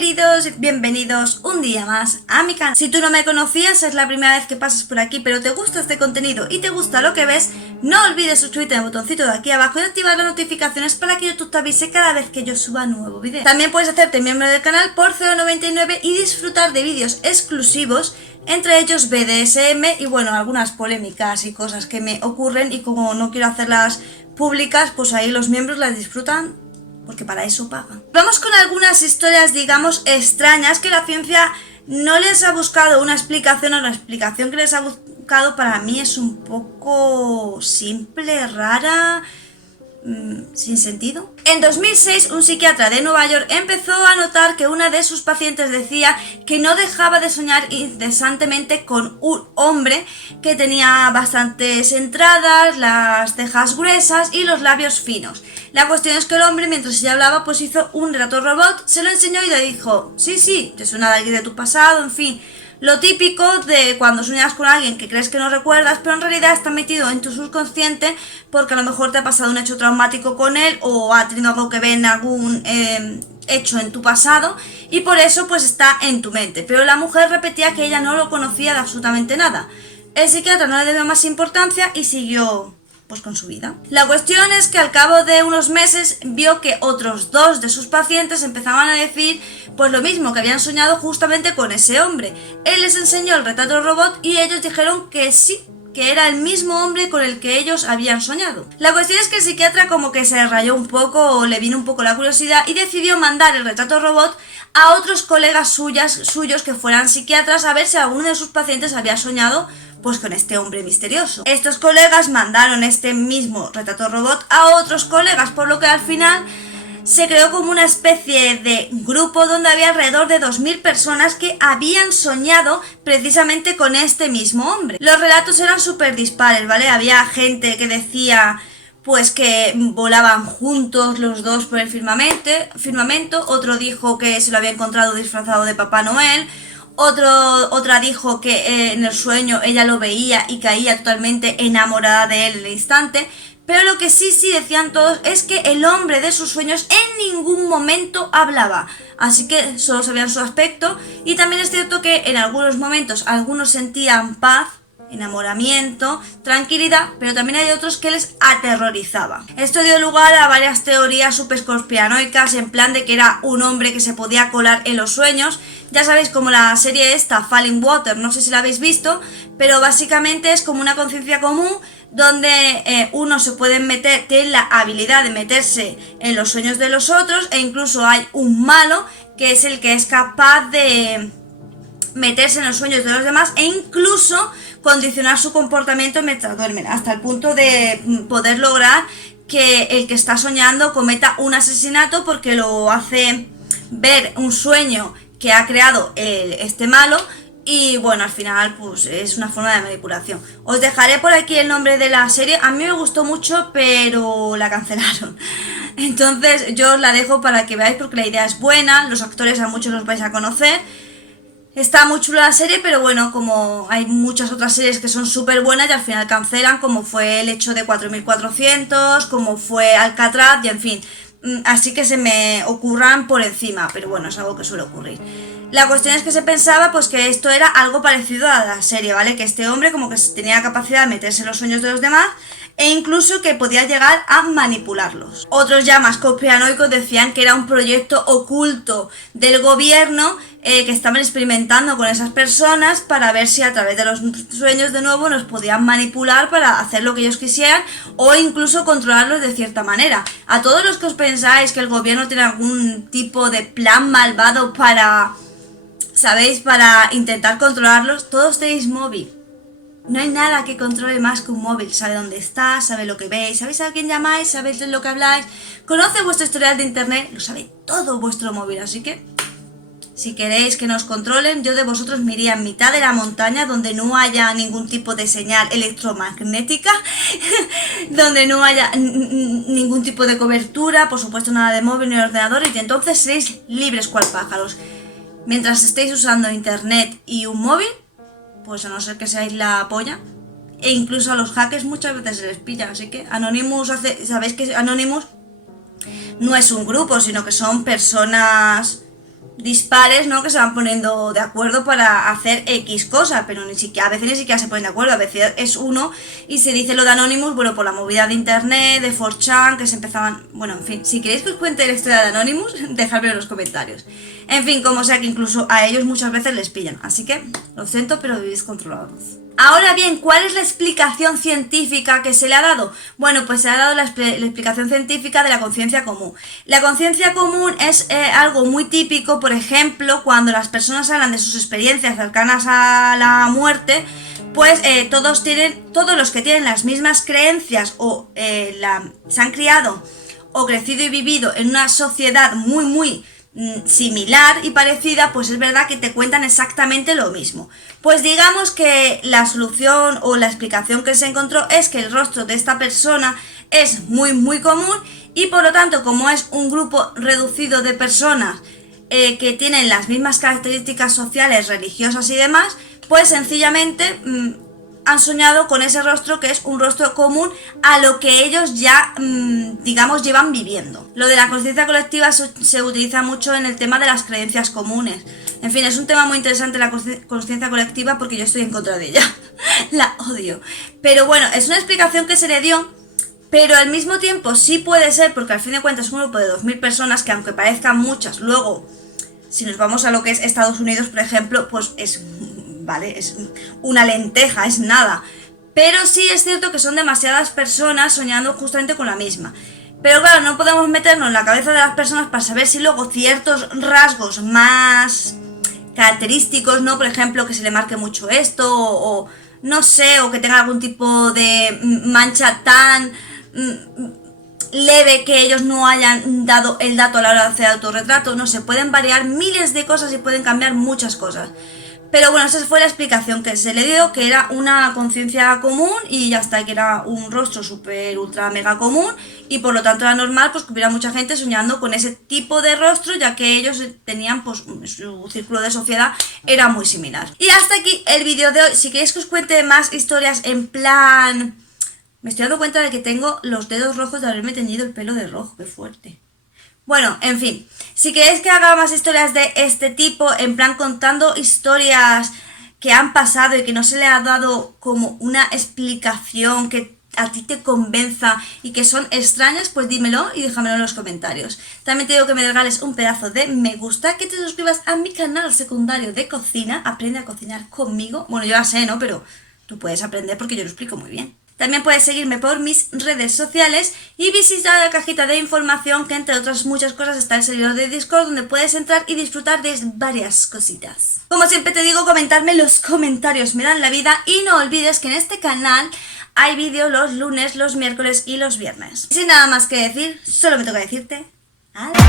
queridos, bienvenidos un día más a mi canal. Si tú no me conocías, es la primera vez que pasas por aquí, pero te gusta este contenido y te gusta lo que ves, no olvides suscribirte al botoncito de aquí abajo y activar las notificaciones para que YouTube te avise cada vez que yo suba nuevo vídeo. También puedes hacerte miembro del canal por 0,99 y disfrutar de vídeos exclusivos, entre ellos BDSM y bueno, algunas polémicas y cosas que me ocurren, y como no quiero hacerlas públicas, pues ahí los miembros las disfrutan porque para eso pagan. Vamos con algunas historias, digamos, extrañas que la ciencia no les ha buscado una explicación, o la explicación que les ha buscado para mí es un poco simple, rara, sin sentido. En 2006, un psiquiatra de Nueva York empezó a notar que una de sus pacientes decía que no dejaba de soñar incesantemente con un hombre que tenía bastantes entradas, las cejas gruesas y los labios finos. La cuestión es que el hombre, mientras ella hablaba, pues hizo un retrato robot, se lo enseñó y le dijo: sí, te suena de alguien de tu pasado, en fin. Lo típico de cuando sueñas con alguien que crees que no recuerdas, pero en realidad está metido en tu subconsciente porque a lo mejor te ha pasado un hecho traumático con él o ha tenido algo que ver en algún hecho en tu pasado y por eso pues está en tu mente. Pero la mujer repetía que ella no lo conocía de absolutamente nada. El psiquiatra no le dio más importancia y siguió pues con su vida. La cuestión es que al cabo de unos meses vio que otros dos de sus pacientes empezaban a decir pues lo mismo, que habían soñado justamente con ese hombre. Él les enseñó el retrato robot y ellos dijeron que sí, que era el mismo hombre con el que ellos habían soñado. La cuestión es que el psiquiatra como que se rayó un poco, o le vino un poco la curiosidad, y decidió mandar el retrato robot a otros colegas suyos que fueran psiquiatras a ver si alguno de sus pacientes había soñado pues con este hombre misterioso. Estos colegas mandaron este mismo retrato robot a otros colegas, por lo que al final se creó como una especie de grupo donde había alrededor de 2000 personas que habían soñado precisamente con este mismo hombre. Los relatos eran súper dispares, ¿vale? Había gente que decía pues que volaban juntos los dos por el firmamento, otro dijo que se lo había encontrado disfrazado de Papá Noel, otra dijo que en el sueño ella lo veía y caía totalmente enamorada de él en el instante. Pero lo que sí decían todos es que el hombre de sus sueños en ningún momento hablaba, así que solo sabían su aspecto. Y también es cierto que en algunos momentos algunos sentían paz, enamoramiento, tranquilidad, pero también hay otros que les aterrorizaba. Esto dio lugar a varias teorías súper conspiranoicas, en plan de que era un hombre que se podía colar en los sueños. Ya sabéis, como la serie esta, Falling Water, no sé si la habéis visto, pero básicamente es como una conciencia común donde uno se puede meter, tiene la habilidad de meterse en los sueños de los otros, e incluso hay un malo que es el que es capaz de meterse en los sueños de los demás e incluso condicionar su comportamiento mientras duermen, hasta el punto de poder lograr que el que está soñando cometa un asesinato porque lo hace ver un sueño que ha creado este malo. Y bueno, al final pues es una forma de manipulación. Os dejaré por aquí el nombre de la serie. A mí me gustó mucho, pero la cancelaron. Entonces yo os la dejo para que veáis, porque la idea es buena. Los actores a muchos los vais a conocer. Está muy chula la serie, pero bueno, como hay muchas otras series que son súper buenas y al final cancelan, como fue el hecho de 4400, como fue Alcatraz y en fin. Así que se me ocurran por encima, pero bueno, es algo que suele ocurrir. La cuestión es que se pensaba pues que esto era algo parecido a la serie, ¿vale? Que este hombre como que tenía la capacidad de meterse en los sueños de los demás e incluso que podía llegar a manipularlos. Otros ya más conspiranoicos decían que era un proyecto oculto del gobierno que estaban experimentando con esas personas para ver si a través de los sueños de nuevo nos podían manipular para hacer lo que ellos quisieran o incluso controlarlos de cierta manera. A todos los que os pensáis que el gobierno tiene algún tipo de plan malvado para, ¿sabéis?, para intentar controlarlos, todos tenéis móvil. No hay nada que controle más que un móvil. Sabe dónde está, sabe lo que veis, sabéis a quién llamáis, sabéis de lo que habláis, conoce vuestro historial de internet, lo sabe todo vuestro móvil. Así que si queréis que nos controlen, yo de vosotros me iría en mitad de la montaña donde no haya ningún tipo de señal electromagnética, donde no haya ningún tipo de cobertura, por supuesto nada de móvil ni de ordenador, y entonces seréis libres cual pájaros. Mientras estéis usando internet y un móvil, pues a no ser que seáis la polla, e incluso a los hackers muchas veces se les pilla. Así que Anonymous sabéis que Anonymous no es un grupo, sino que son personas dispares, ¿no? Que se van poniendo de acuerdo para hacer X cosa, pero ni siquiera, a veces ni siquiera se ponen de acuerdo, a veces es uno y se dice lo de Anonymous, bueno, por la movida de internet, de 4chan, que se empezaban, bueno, en fin, si queréis que os cuente la historia de Anonymous, dejadmelo en los comentarios. En fin, como sea que incluso a ellos muchas veces les pillan, así que lo siento, pero vivís controlados. Ahora bien, ¿cuál es la explicación científica que se le ha dado? Bueno, pues se ha dado la explicación científica de la conciencia común. La conciencia común es algo muy típico, por ejemplo, cuando las personas hablan de sus experiencias cercanas a la muerte, pues todos los que tienen las mismas creencias o se han criado o crecido y vivido en una sociedad muy similar y parecida, pues es verdad que te cuentan exactamente lo mismo. Pues digamos que la solución o la explicación que se encontró es que el rostro de esta persona es muy común y por lo tanto, como es un grupo reducido de personas que tienen las mismas características sociales, religiosas y demás, pues sencillamente han soñado con ese rostro, que es un rostro común a lo que ellos ya, digamos, llevan viviendo. Lo de la conciencia colectiva se utiliza mucho en el tema de las creencias comunes. En fin, es un tema muy interesante la conciencia colectiva porque yo estoy en contra de ella. La odio. Pero bueno, es una explicación que se le dio, pero al mismo tiempo sí puede ser, porque al fin de cuentas es un grupo de 2000 personas que, aunque parezcan muchas, luego, si nos vamos a lo que es Estados Unidos, por ejemplo, pues es... ¿vale? Es una lenteja, es nada. Pero sí es cierto que son demasiadas personas soñando justamente con la misma. Pero claro, no podemos meternos en la cabeza de las personas para saber si luego ciertos rasgos más característicos, ¿no? Por ejemplo, que se le marque mucho esto, o no sé, o que tenga algún tipo de mancha tan leve que ellos no hayan dado el dato a la hora de hacer autorretrato. No sé, pueden variar miles de cosas y pueden cambiar muchas cosas. Pero bueno, esa fue la explicación que se le dio, que era una conciencia común y ya está, que era un rostro súper ultra mega común y por lo tanto era normal pues que hubiera mucha gente soñando con ese tipo de rostro, ya que ellos tenían pues su círculo de sociedad era muy similar. Y hasta aquí el vídeo de hoy. Si queréis que os cuente más historias en plan... Me estoy dando cuenta de que tengo los dedos rojos de haberme teñido el pelo de rojo, qué fuerte. Bueno, en fin, si queréis que haga más historias de este tipo, en plan contando historias que han pasado y que no se le ha dado como una explicación que a ti te convenza y que son extrañas, pues dímelo y déjamelo en los comentarios. También te digo que me regales un pedazo de me gusta, que te suscribas a mi canal secundario de cocina, aprende a cocinar conmigo. Bueno, yo ya sé, ¿no? Pero tú puedes aprender porque yo lo explico muy bien. También puedes seguirme por mis redes sociales y visitar la cajita de información, que entre otras muchas cosas está el servidor de Discord, donde puedes entrar y disfrutar de varias cositas. Como siempre te digo, comentarme en los comentarios, me dan la vida, y no olvides que en este canal hay vídeo los lunes, los miércoles y los viernes. Sin nada más que decir, solo me toca decirte adiós.